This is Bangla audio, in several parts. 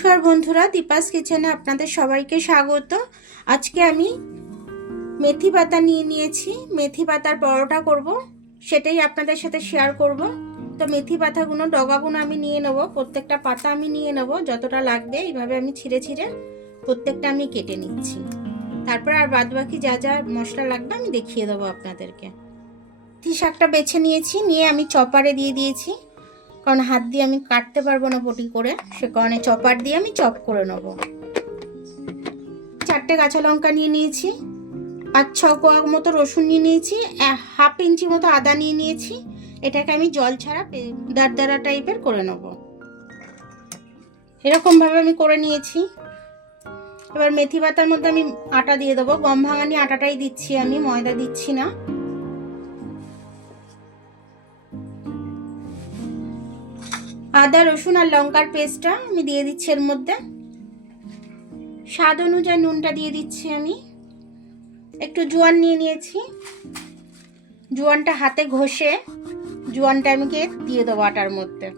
নমস্কার বন্ধুরা, দীপাস কিচেনে আপনাদের সবাইকে স্বাগত। আজকে আমি মেথি পাতা নিয়ে নিয়েছি। মেথি পাতার পরোটা করব, সেটাই আপনাদের সাথে শেয়ার করব। তো মেথি পাতাগুলো ডগাগুলো আমি নিয়ে নেব, প্রত্যেকটা পাতা আমি নিয়ে নেব যতটা লাগবে। এইভাবে আমি ছিঁড়ে ছিঁড়ে প্রত্যেকটা আমি কেটে নিচ্ছি। তারপর আর বাদবাকি যা যা মশলা লাগবে আমি দেখিয়ে দেবো আপনাদেরকে। মেথি শাকটা বেছে নিয়েছি, নিয়ে আমি চপারে দিয়ে দিয়েছি, কারণ হাত দিয়ে আমি কাটতে পারবো না বটি করে, সে কারণে চপার দিয়ে আমি চপ করে নেব। 4টে কাঁচা লঙ্কা নিয়ে নিয়েছি, 5-6 কোয়া মতো রসুন নিয়ে নিয়েছি, 1/2 ইঞ্চি মতো আদা নিয়ে নিয়েছি। এটাকে আমি জল ছাড়া দারদারা টাইপের করে নেব। এরকমভাবে আমি করে নিয়েছি। এবার মেথি পাতার মধ্যে আমি আটা দিয়ে দেবো। গম ভাঙানি আটাটাই দিচ্ছি আমি, ময়দা দিচ্ছি না। আদা রসুন আর লঙ্কার পেস্টটা আমি দিয়ে দিচ্ছি এর মধ্যে। স্বাদ অনুযায়ী নুনটা দিয়ে দিচ্ছি আমি। একটু জোয়ান নিয়ে নিয়েছি, জোয়ানটা হাতে ঘষে জোয়ানটা আমি দিয়ে দেবো আটার মধ্যে।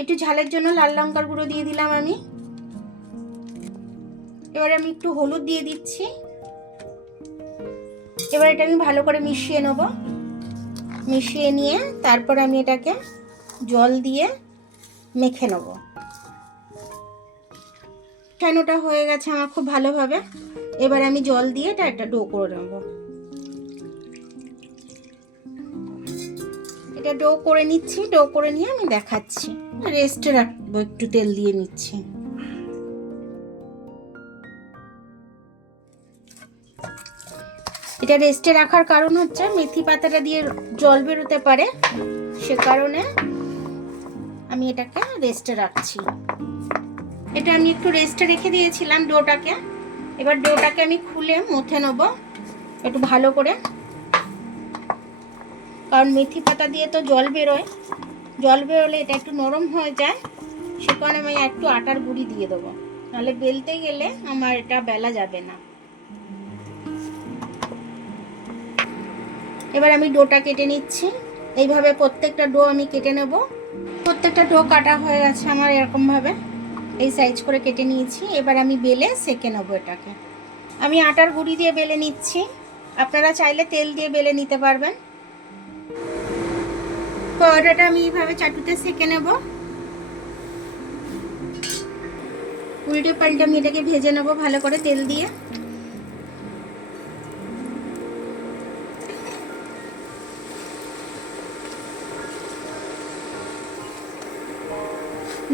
একটু ঝালের জন্য লাল লঙ্কার গুঁড়ো দিয়ে দিলাম আমি। এবারে আমি একটু হলুদ দিয়ে দিচ্ছি। এবার এটা আমি ভালো করে মিশিয়ে নেব। মিশিয়ে নিয়ে তারপর আমি এটাকে জল দিয়ে মেখে নেব। মেখানোটা হয়ে গেছে আমার খুব ভালোভাবে। এবার আমি জল দিয়ে এটা একটা ডো করে নেব। এটা ডো করে নিচ্ছি। ডো করে নিয়ে আমি দেখাচ্ছি। রেস্টে রাখবো, একটু তেল দিয়ে নিচ্ছি। এটা রেস্টে রাখার কারণ হচ্ছে মেথি পাতাটা দিয়ে জল বেরোতে পারে, সে কারণে আমি এটাকে রেস্টে রাখছি। এটা আমি একটু রেস্টে রেখে দিয়েছিলাম ডোটাকে। এবার ডোটাকে আমি খুলে মুথে নেব একটু ভালো করে, কারণ মেথি পাতা দিয়ে তো জল বেরোয়। জল বেরোলে এটা একটু নরম হয়ে যায়, সে কারণে আমি একটু আটার গুঁড়ি দিয়ে দেবো, নাহলে বেলতে গেলে আমার এটা বেলা যাবে না। এবার আমি ডোটা কেটে নিচ্ছি। এইভাবে প্রত্যেকটা ডো আমি কেটে নেব। প্রত্যেকটা ডো কাটা হয়ে গেছে আমার, এরকমভাবে এই সাইজ করে কেটে নিয়েছি। এবার আমি বেলে সেঁকে নেবো এটাকে। আমি আটার গুঁড়ি দিয়ে বেলে নিচ্ছি, আপনারা চাইলে তেল দিয়ে বেলে নিতে পারবেন। পরোটাটা আমি এইভাবে চাটুতে সেঁকে নেব। উল্টে পাল্টে আমি এটাকে ভেজে নেব ভালো করে তেল দিয়ে।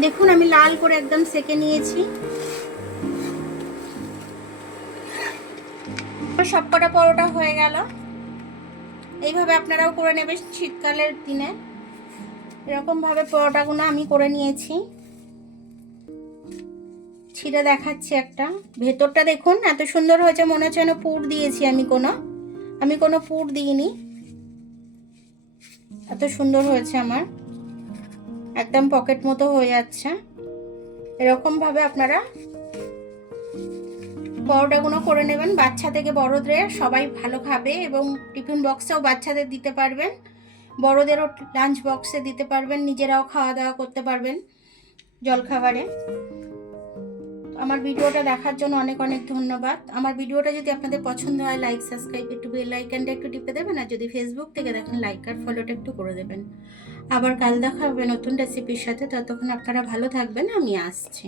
দেখুন আমি লাল করে একদম সেঁকে নিয়েছি। সবকটা পরোটা হয়ে গেল। এইভাবে আপনারাও করে নেবেন শীতকালের দিনে। এরকম ভাবে পরোটাগুলো আমি করে নিয়েছি। ছিঁড়ে দেখাচ্ছি একটা। ভেতরটা দেখুন এত সুন্দর হয়েছে, মনে হচ্ছে যেন পুর দিয়েছি। আমি কোনো পুর দিইনি। এত সুন্দর হয়েছে আমার, একদম পকেট মতো হয়ে যাচ্ছে। এরকম ভাবে আপনারা পরোটাগুলো করে নেবেন। বাচ্চা থেকে বড়দের সবাই ভালো খাবে, এবং টিফিন বক্সেও বাচ্চাদের দিতে পারবেন, বড়দেরও লাঞ্চ বক্সে দিতে পারবেন, নিজেরাও খাওয়া দাওয়া করতে পারবেন জলখাবারে। আমার ভিডিওটা দেখার জন্য অনেক অনেক ধন্যবাদ। আমার ভিডিওটা যদি আপনাদের পছন্দ হয়, লাইক সাবস্ক্রাইব একটু বেল আইকনটা একটু টিপে দেবেন, আর যদি ফেসবুক থেকে দেখেন লাইক আর ফলোটা একটু করে দেবেন। আবার কাল দেখা হবে নতুন রেসিপির সাথে। ততক্ষণ আপনারা ভালো থাকবেন, আমি আসছি।